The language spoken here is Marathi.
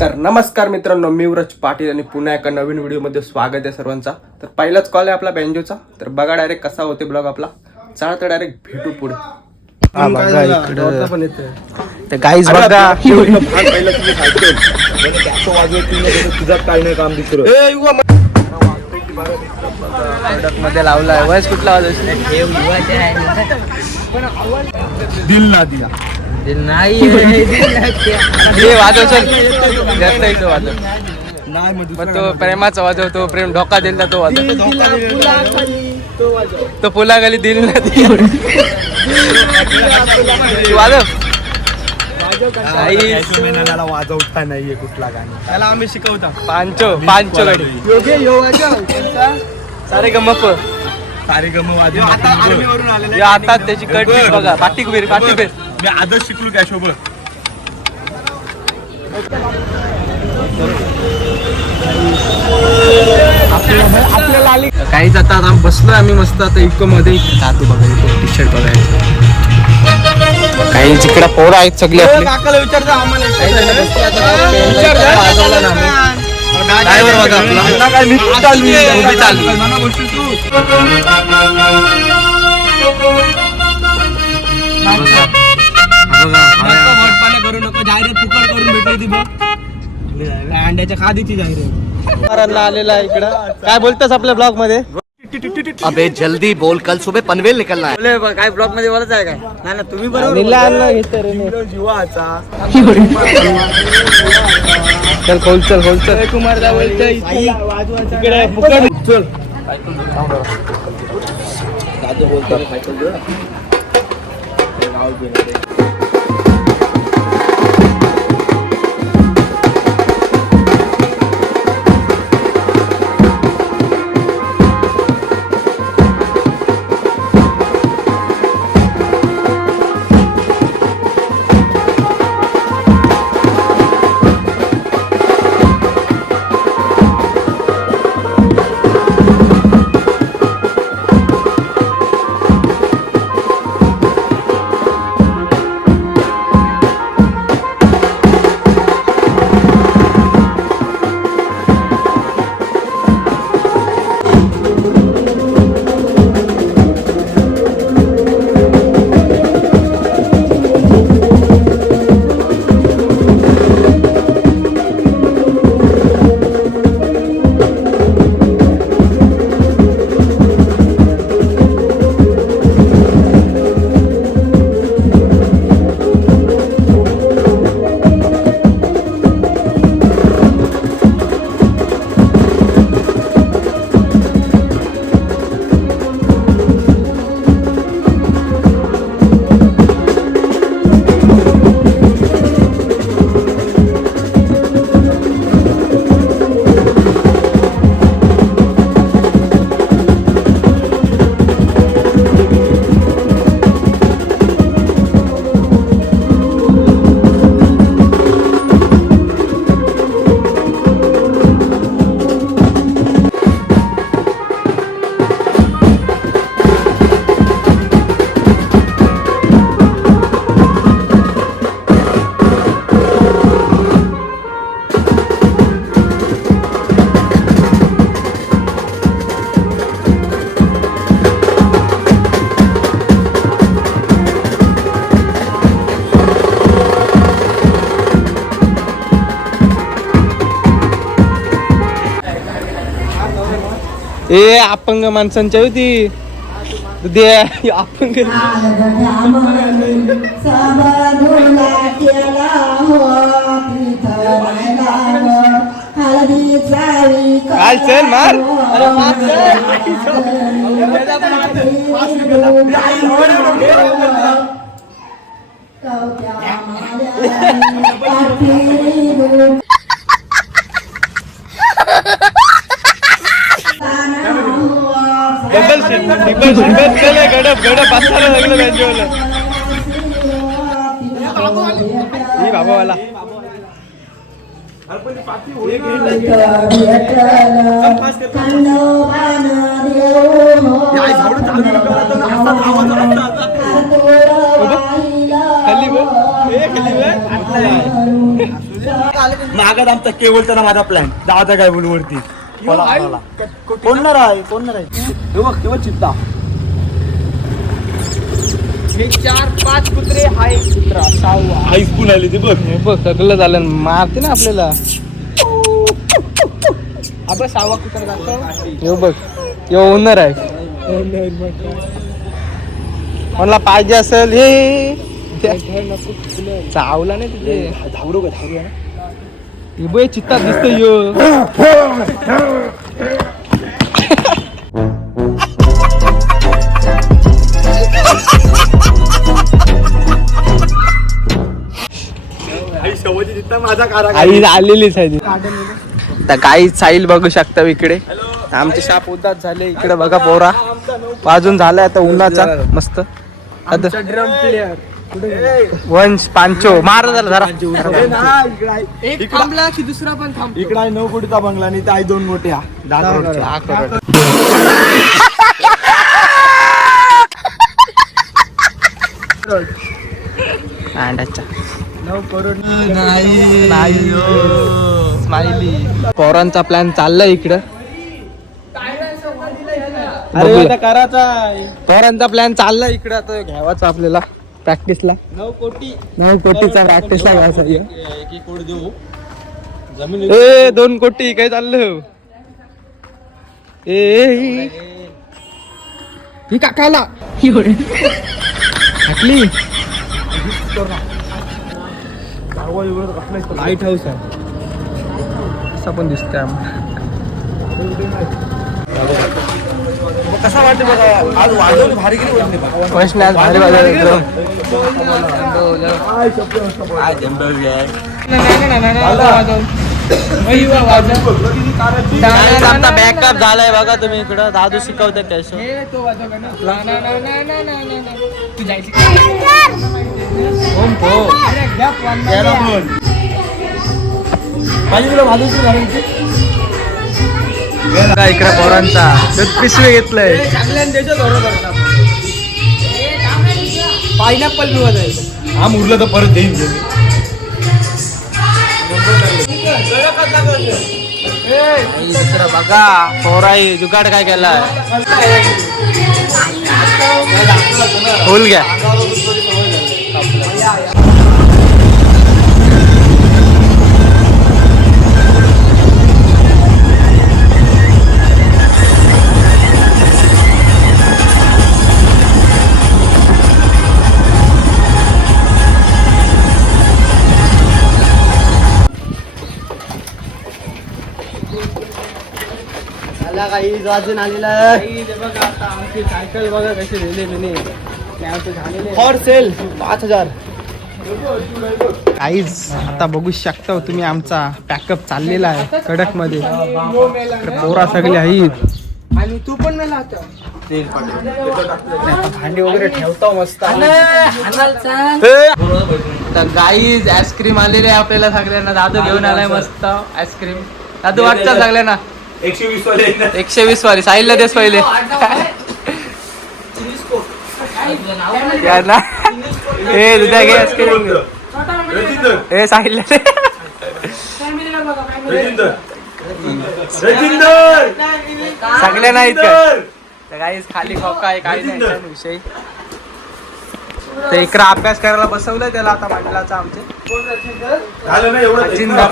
तर नमस्कार मित्रांनो, मी युवराज पाटील आणि पुन्हा एका नवीन व्हिडिओमध्ये स्वागत आहे सर्वांचा. तर पहिलाच कॉल आहे आपला बँजोचा. तर बघा डायरेक्ट कसा होते ब्लॉग आपला. चला तर डायरेक्ट भेटू पुढे. हा बघा इकडं पण येते ते गाईज बघा तुझा काय नाही काम दुसरं मध्ये लावलाय. वयस कुठला आवाज दिल ना दिया नाही वाजव चल जास्त येतो वाजव. नाही मग तो प्रेमाचा वाजवतो, प्रेम धोका दिला तो वाजव. तो पुलाखाली दिल ना वाजव. वाजवता नाहीये कुठला गाणी. त्याला आम्ही शिकवता. पांचो गाडी सारे गमप सारे गम वाजव आता त्याची कट बघा. पाटिक बेर मी आदर्श शिकलो काय शोभ. आपल्याला आली काहीच. आता आम्ही बसलोय आम्ही मस्त आता इको मध्ये. तू बघा टी शर्ट बघायचं. काही जिकडे पोरं आहेत सगळे आपले. काकाला विचारतो आम्हाला. ड्रायव्हर बघा आपला उभी चालली. करू नको. जाहिरात फुकट करून भेटली ती बघ. अंड्याच्या खादीची जाहिरात आलेला आहे इकडं. काय बोलतोस आपल्या ब्लॉग मध्ये? अबे जल्दी बोल, कल सुबह पनवेल निकलना है. काय ब्लॉग मध्ये बोलत आहे काय? नाही ना तुम्ही बरोबर. जीवाचा चल खोल चल कुमारला बोलतोय इकडे फुकट. चल ए अपंग माणसांच्या होती अपंग. काल चल मार. गडप बसायला लागलं त्यांच्यावाला. ही बाबावाला खाली मागत आमचा केवळ त्यांना माझा प्लॅन जायचा काय बोलू वरती कोणणार आहे हे बघ केवळ चित्ता 4-5 कुत्रे हाय कुत्रा 6वा हायस्कूल आली ते बघ हे बघ सगळं झालं मारते ना आपल्याला आपण 6वा कुत्रा दाखव हे बघ हे ओनर आहे मला पाहिजे असेल हे चावला नाही तिथे धावरू का हे बघ चित्ता दिसतोय यो शेवटी चित्ता माझा कारा आई आलेलीच आहे तर काही साईल बघू शकता इकडे आमचे शाप उदास झाले इकडे बघा पोरा वाजून झालाय आता उन्हाचा मस्त ड्रम प्लेअर वंश पांचो मार झाला जरा एक थांबला की दुसरा पण थांब इकडे आहे 9 कोटीचा बंगला आणि इथे आहे 2 मोठ्या 10 करोडच्या. अंड्याचा 9 करोड नाही स्माइली पोरांचा प्लॅन चाललाय इकडं अरे करायचा पोरांचा प्लॅन चाललाय इकडं आता घ्यावाचा आपल्याला प्रॅक्टिसला 9 कोटी 9 कोटीचा प्रॅक्टिसला घ्यायचा एक कोटी देऊ जमीन ए 2 कोटी काय चाललं ए ही काकाला टाकली लाईट हाऊस आहे असं पण दिसतंय कसा वाटते बघा आज वाजवली भारी गेली वाटते प्रश्न आज भारी बाजार एकदम आमचा बॅकअप झालाय बघा तुम्ही इकडं दादू शिकवते कॅश इकडे पोरांचा पिशवी घेतलंय पायनॅपल मिळत आहे हा मुरलं तर परत देईन बघा पोराई जुगाड काय केला होल घ्या काही वाजून आलेला आहे बघा आता आमची सायकल बघा कशी दिली फॉर सेल 5000 काहीच आता बघू शकता तुम्ही आमचा पॅकअप चाललेला आहे कडक मध्ये पोरा सगळे आहेत आणि तू पण मेला होता भांडी वगैरे ठेवतो मस्त तर गाईज आईस्क्रीम आलेली आहे आपल्याला सगळ्यांना दादू घेऊन आलाय मस्त आईस्क्रीम दादू वाटतं सगळ्यांना 120 वाली साहिलला देस पहिले यार ना ए दुधा घे आईस्क्रीम ए साहिलला दे सगळ्यांना इतकं काहीच खाली खोका आहे काही नाही विषय तर इकडं अभ्यास करायला बसवलंय त्याला आता मंडळाचा आमचे झालं ना एवढं जिंदा